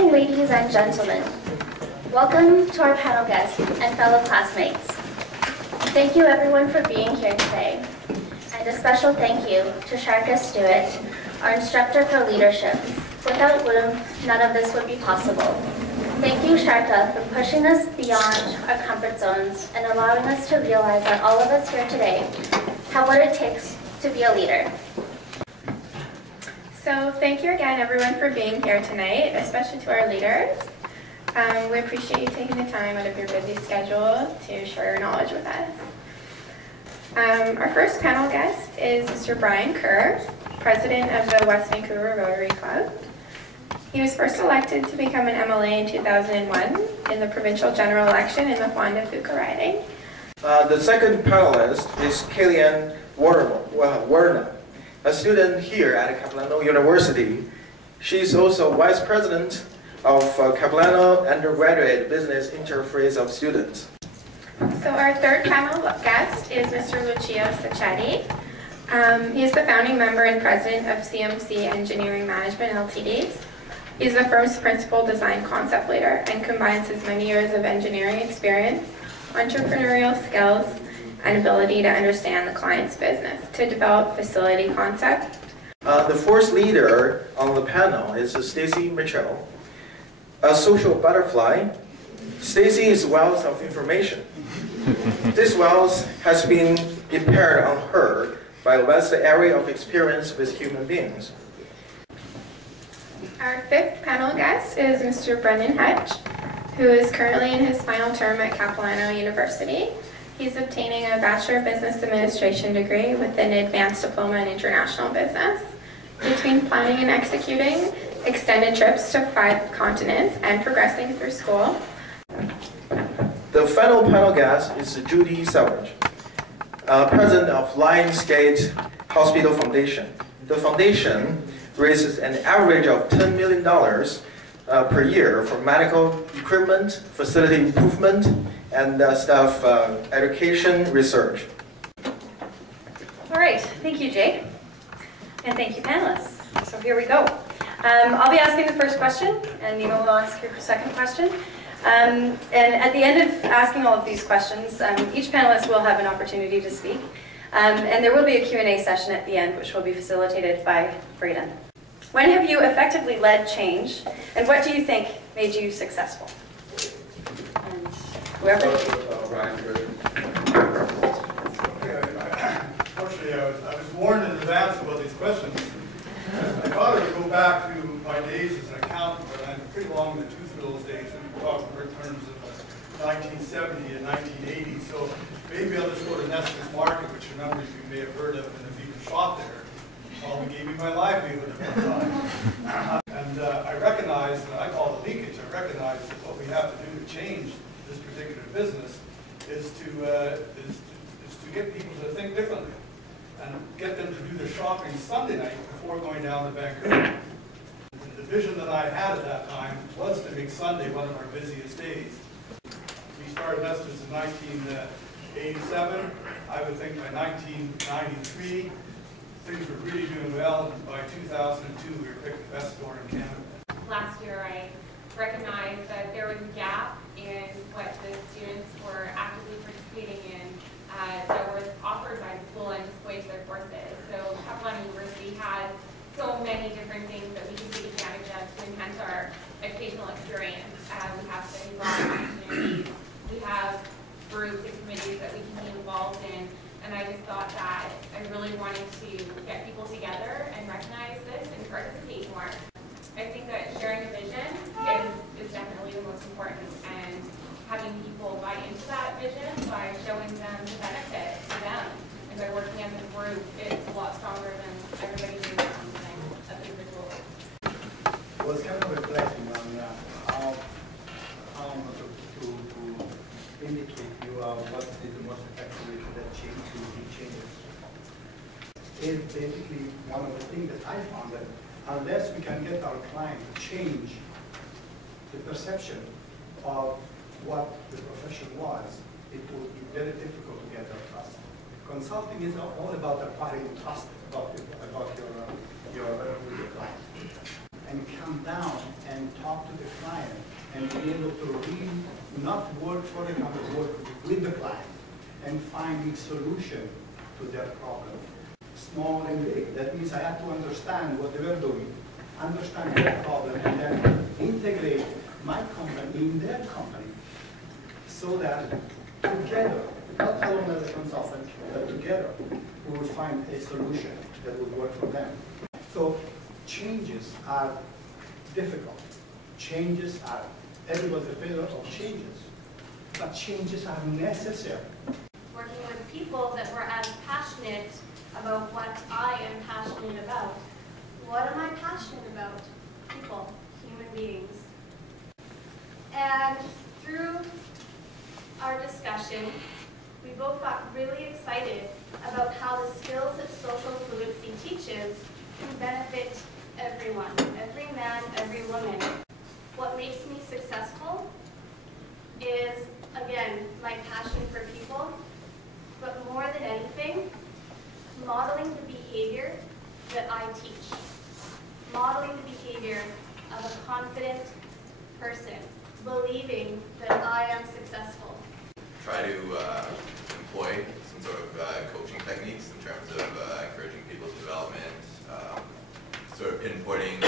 Ladies and gentlemen, welcome to our panel guests and fellow classmates. Thank you everyone for being here today, and a special thank you to Sharka Stewart, our instructor for leadership, without whom none of this would be possible. Thank you, Sharka, for pushing us beyond our comfort zones and allowing us to realize that all of us here today have what it takes to be a leader. So thank you again, everyone, for being here tonight, especially to our leaders. We appreciate you taking the time out of your busy schedule to share your knowledge with us. Our first panel guest is Mr. Brian Kerr, President of the West Vancouver Rotary Club. He was first elected to become an MLA in 2001 in the provincial general election in the Juan de Fuca riding. The second panelist is Capilano University, a student here at Capilano University. She's also Vice President of Capilano Undergraduate Business Interface of Students. So our third panel guest is Mr. Lucio Sacchetti. He is the founding member and president of CMC Engineering Management Ltd. He is the firm's principal design concept leader and combines his many years of engineering experience, entrepreneurial skills, and ability to understand the client's business to develop facility concepts. The fourth leader on the panel is Stacy Mitchell, a social butterfly. Stacy is wealth of information. This wealth has been imparted on her by a vast area of experience with human beings. Our fifth panel guest is Mr. Brendan Hutch, who is currently in his final term at Capilano University. He's obtaining a Bachelor of Business Administration degree with an advanced diploma in international business. Between planning and executing extended trips to 5 continents and progressing through school. The final panel guest is Judy Savage, President of Lionsgate Hospital Foundation. The foundation raises an average of $10 million per year for medical equipment, facility improvement, and staff education research. All right, thank you, Jake. And thank you, panelists. So here we go. I'll be asking the first question, and Nima will ask your second question. And at the end of asking all of these questions, each panelist will have an opportunity to speak. And there will be a Q&A session at the end, which will be facilitated by Braden. When have you effectively led change, and what do you think made you successful? And whoever. Unfortunately, I was warned in advance about these questions. I thought I would go back to my days as an accountant, but I'm pretty long in the tooth for those days, and we talk in terms of 1970 and 1980. So maybe I'll just go to Nestor's Market, which a number of you may have heard of and have even shot there. Probably gave me my livelihood at one time. And I recognize, I call it leakage, I recognize that what we have to do to change this particular business is to get people to think differently and get them to do their shopping Sunday night before going down to Vancouver. The vision that I had at that time was to make Sunday one of our busiest days. We started Nestor's in 1987. I would think by 1993, things were really doing well, and by 2002 we were picked the best store in Canada. Last year I recognized that there was a gap in what the students were actively participating in that was offered by the school and displayed to their courses. So Capilano University has so many different things that we can take advantage of to enhance our educational experience. We have study abroad opportunities, we have groups and committees that we can be involved in. And I just thought that I really wanted to get people together and recognize this and participate more. I think that sharing a vision is definitely the most important, and having people buy into that vision by showing them the benefit to them. And by working as a group, it's a lot stronger than everybody doing something as individuals. I was kind of reflecting on how to indicate you what is the most effective way to that change to be changes. Is basically one of the things that I found that unless we can get our client to change the perception of what the profession was, it will be very difficult to get their trust. Consulting is all about acquiring trust about your client. and come down and talk to the client and be able to really not work for the client, but work with the client and finding solution to their problem. Small and big. That means I have to understand what they were doing, understand their problem, and then integrate my company in their company so that together, not alone as a consultant, but together, we will find a solution that will work for them. So changes are difficult. Changes are, everyone's afraid of changes, but changes are necessary. Working with people that were as passionate about what I am passionate about. What am I passionate about? People, human beings. And through our discussion, we both got really excited about how the skills that social fluency teaches can benefit everyone, every man, every woman. What makes me successful is, again, my passion for people, but more than anything, modeling the behavior that I teach. Modeling the behavior of a confident person, believing that I am successful. Try to employ some sort of coaching techniques in terms of encouraging people's development, sort of inputting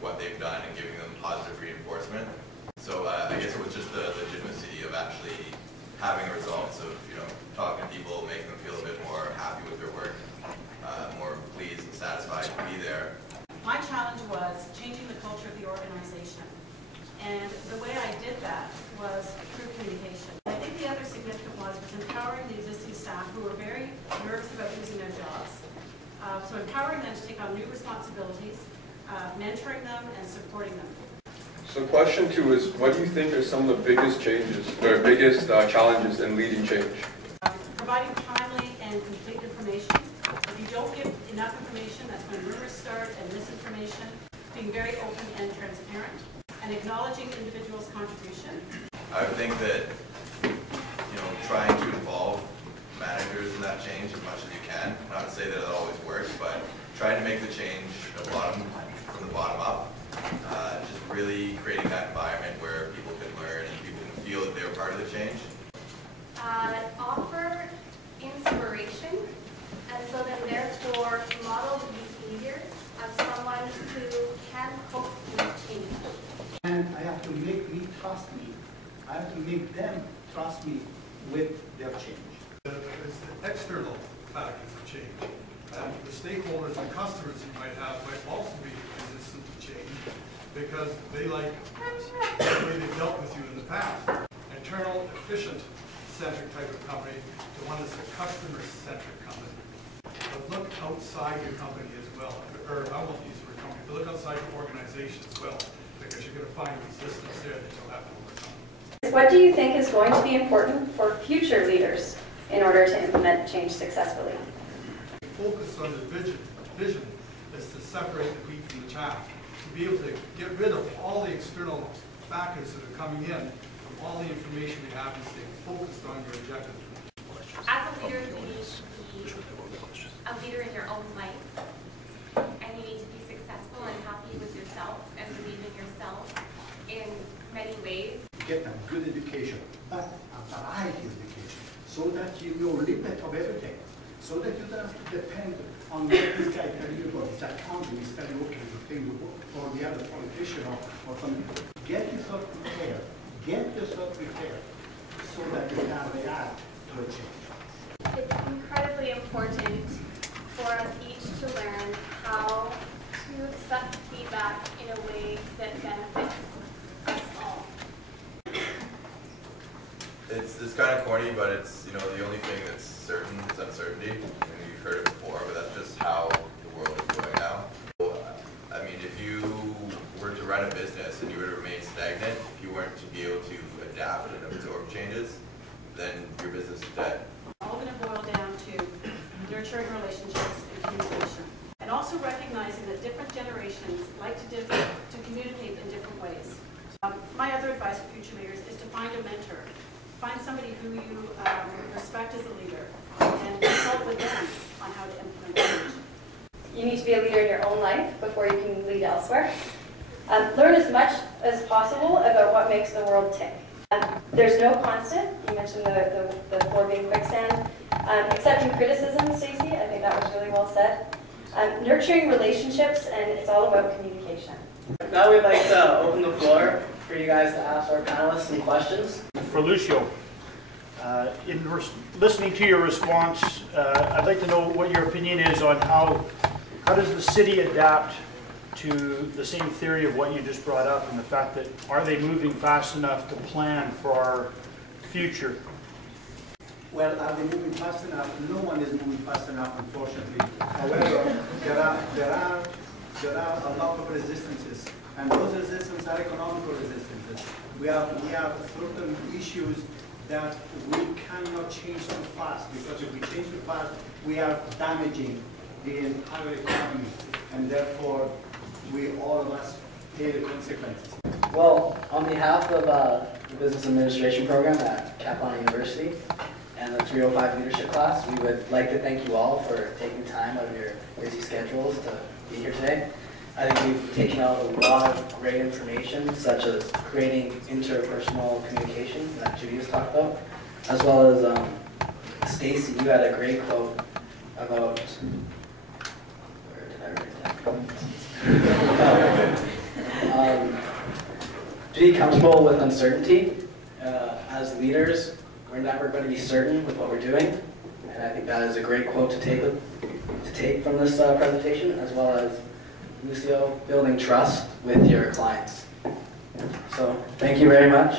what they've done and giving them positive reinforcement. So I guess it was just the legitimacy of actually having results of, talking to people, making them feel a bit more happy with their work, more pleased and satisfied to be there. My challenge was changing the culture of the organization. And the way I did that was through communication. I think the other significant was empowering the existing staff who were very nervous about losing their jobs. So empowering them to take on new responsibilities, mentoring them and supporting them. So question 2 is, what do you think are some of the biggest changes, or biggest challenges in leading change? Providing timely and complete information. If you don't give enough information, that's when rumors start and misinformation. Being very open and transparent. And acknowledging individuals' contribution. I would think that, trying to involve managers in that change as much as you can. Not to say that it'll always work, but trying to make the change from the bottom up. Just really creating that environment where people can learn and people can feel that they're part of the change. Offer inspiration, and so then therefore model the behavior of someone who can cope with change. And I have to make me trust me. I have to make them trust me with their change. There's the external factors of change. The stakeholders and customers you might have might also be resistant to change because they like the way they've dealt with you in the past. Internal, efficient-centric type of company to one that's a customer-centric company. But look outside your company as well. Or I won't use the word company, but look outside your organization as well, because you're going to find resistance there that you'll have to overcome. What do you think is going to be important for future leaders in order to implement change successfully? Focus on the vision. Vision is to separate the wheat from the chaff. To be able to get rid of all the external factors that are coming in, from all the information we have, and stay focused on your objective. As a leader, you need to be a leader in your own life, and you need to be successful and happy with yourself and believe in yourself in many ways. Get a good education, but a variety of education, so that you know a little bit of everything, so that you don't have to depend on what this guy can do, or this accounting is very okay to think or the other politician or something. Get yourself prepared. Get yourself prepared so that you can react to a change. It's incredibly important for us each to learn how to accept feedback in a way that benefits us all. It's kind of corny, but it's, the only thing that's certain is uncertainty. I mean, you've heard it before, but that's just how the world is going now. I mean, if you were to run a business and you were to remain stagnant, if you weren't to be able to adapt and absorb changes, then your business is dead. All going to boil down to nurturing relationships and communication. And also recognizing that different generations like to communicate in different ways. My other advice for future leaders is to find a mentor. Find somebody who you respect as a leader and consult with them on how to implement change. You need to be a leader in your own life before you can lead elsewhere. Learn as much as possible about what makes the world tick. There's no constant. You mentioned the floor being quicksand. Accepting criticism, Stacey, I think that was really well said. Nurturing relationships, and it's all about communication. Now we'd like to open the floor for you guys to ask our panelists some questions. For Lucio, listening to your response, I'd like to know what your opinion is on how does the city adapt to the same theory of what you just brought up, and the fact that are they moving fast enough to plan for our future? Well, are they moving fast enough? No one is moving fast enough, unfortunately. However, there are a lot of resistances, and those resistances are economical resistances. We have certain issues that we cannot change too fast, because if we change too fast, we are damaging the entire economy, and therefore we all of us pay the consequences. Well, on behalf of the Business Administration program at Capilano University and the 305 leadership class, we would like to thank you all for taking time out of your busy schedules to be here today. I think we've taken out a lot of great information, such as creating interpersonal communication that Judy has talked about, as well as Stacey, you had a great quote about, where did I write that? To be comfortable with uncertainty. As leaders, we're never going to be certain with what we're doing, and I think that is a great quote to take from this presentation, as well as Lucio, building trust with your clients. So thank you very much.